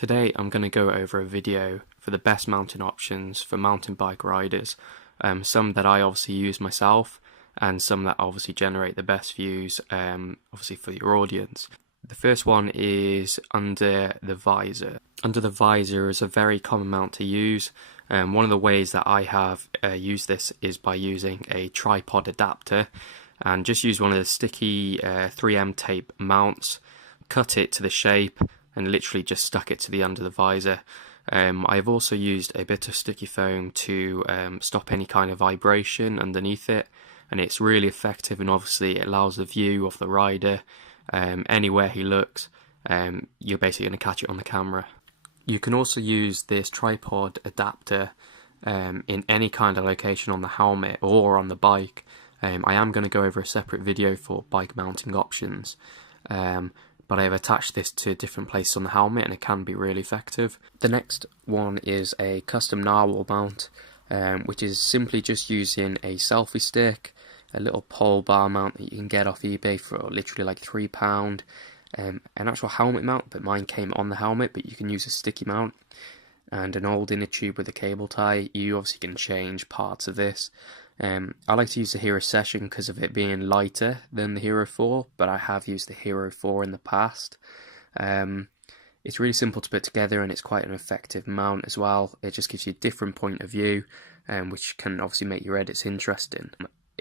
Today I'm going to go over a video for the best mounting options for mountain bike riders, some that I obviously use myself and some that obviously generate the best views obviously for your audience. The first one is under the visor. Under the visor is a very common mount to use. One of the ways that I have used this is by using a tripod adapter, and just use one of the sticky 3M tape mounts, cut it to the shape and literally just stuck it to the under the visor. I've also used a bit of sticky foam to stop any kind of vibration underneath it, and it's really effective, and obviously it allows the view of the rider anywhere he looks. You're basically going to catch it on the camera. You can also use this tripod adapter in any kind of location on the helmet or on the bike. I am going to go over a separate video for bike mounting options, but I have attached this to different places on the helmet and it can be really effective. The next one is a custom Narwhal mount, which is simply just using a selfie stick, a little pole bar mount that you can get off eBay for literally like £3, an actual helmet mount, but mine came on the helmet, but you can use a sticky mount, and an old inner tube with a cable tie. You obviously can change parts of this. I like to use the Hero Session because of it being lighter than the Hero 4, but I have used the Hero 4 in the past. It's really simple to put together and it's quite an effective mount as well. It just gives you a different point of view, which can obviously make your edits interesting.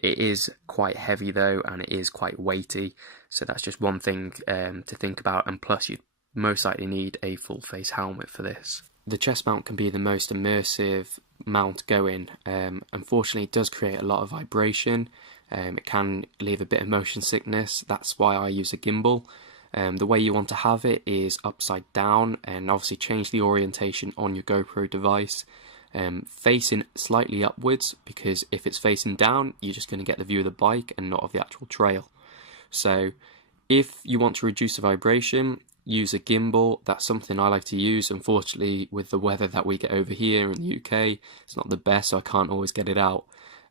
It is quite heavy though, and it is quite weighty, so that's just one thing to think about, and plus you'd most likely need a full face helmet for this. The chest mount can be the most immersive mount going. Unfortunately it does create a lot of vibration. It can leave a bit of motion sickness. That's why I use a gimbal. The way you want to have it is upside down, and obviously change the orientation on your GoPro device, facing slightly upwards, because if it's facing down you're just going to get the view of the bike and not of the actual trail. So if you want to reduce the vibration, use a gimbal. That's something I like to use. Unfortunately, with the weather that we get over here in the UK, it's not the best, so I can't always get it out.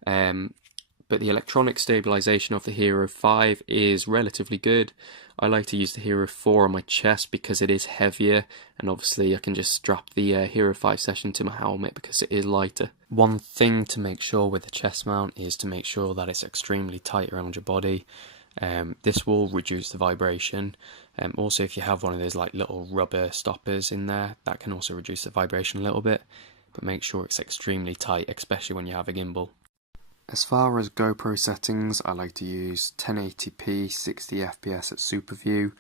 But the electronic stabilization of the Hero 5 is relatively good. I like to use the Hero 4 on my chest because it is heavier, and obviously I can just strap the Hero 5 Session to my helmet because it is lighter. One thing to make sure with the chest mount is to make sure that it's extremely tight around your body. This will reduce the vibration. Also, if you have one of those like little rubber stoppers in there, that can also reduce the vibration a little bit, but make sure it's extremely tight, especially when you have a gimbal. As far as GoPro settings, I like to use 1080p 60 FPS at super view.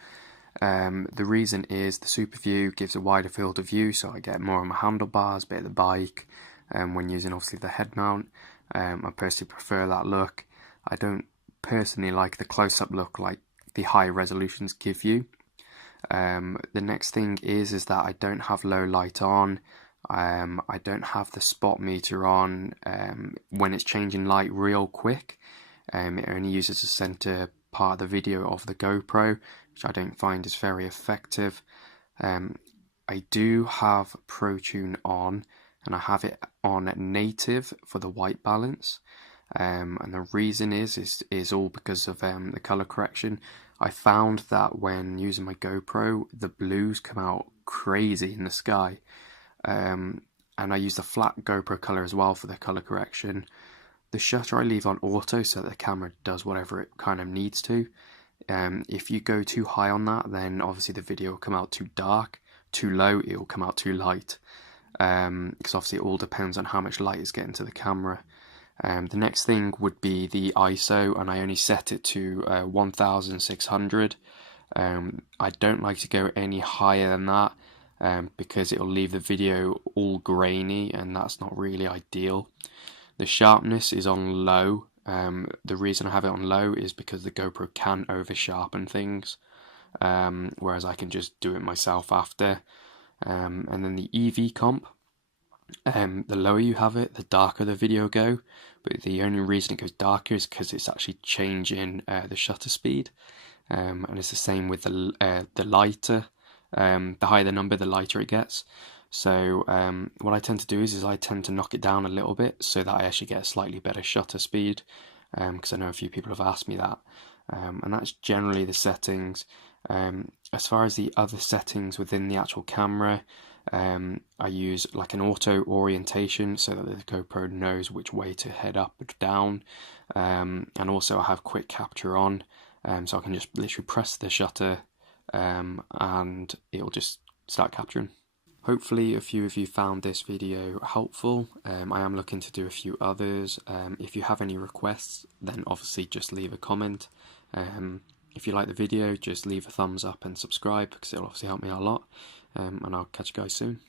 The reason is the super view gives a wider field of view, so I get more on my handlebars, bit of the bike, when using obviously the head mount. I personally prefer that look. I don't personally like the close-up look like the high resolutions give you. The next thing is that I don't have low light on. I don't have the spot meter on when it's changing light real quick. It only uses the center part of the video of the GoPro, which I don't find is very effective. I do have ProTune on, and I have it on native for the white balance. And the reason is all because of the color correction. I found that when using my GoPro, the blues come out crazy in the sky. And I use the flat GoPro color as well for the color correction. The shutter I leave on auto so that the camera does whatever it kind of needs to. If you go too high on that, then obviously the video will come out too dark. Too low, it will come out too light. Because obviously it all depends on how much light is getting to the camera. The next thing would be the ISO, and I only set it to 1600. I don't like to go any higher than that, because it will leave the video all grainy, and that's not really ideal. The sharpness is on low. The reason I have it on low is because the GoPro can over sharpen things, whereas I can just do it myself after. And then the EV comp, the lower you have it, the darker the video go, but the only reason it goes darker is because it's actually changing the shutter speed, and it's the same with the lighter. The higher the number, the lighter it gets. So what I tend to do is I tend to knock it down a little bit so that I actually get a slightly better shutter speed, because I know a few people have asked me that. And that's generally the settings. As far as the other settings within the actual camera, I use like an auto orientation so that the GoPro knows which way to head up or down, and also I have quick capture on, so I can just literally press the shutter and it'll just start capturing. Hopefully a few of you found this video helpful. I am looking to do a few others. If you have any requests, then obviously just leave a comment. If you like the video, just leave a thumbs up and subscribe because it'll obviously help me out a lot. And I'll catch you guys soon.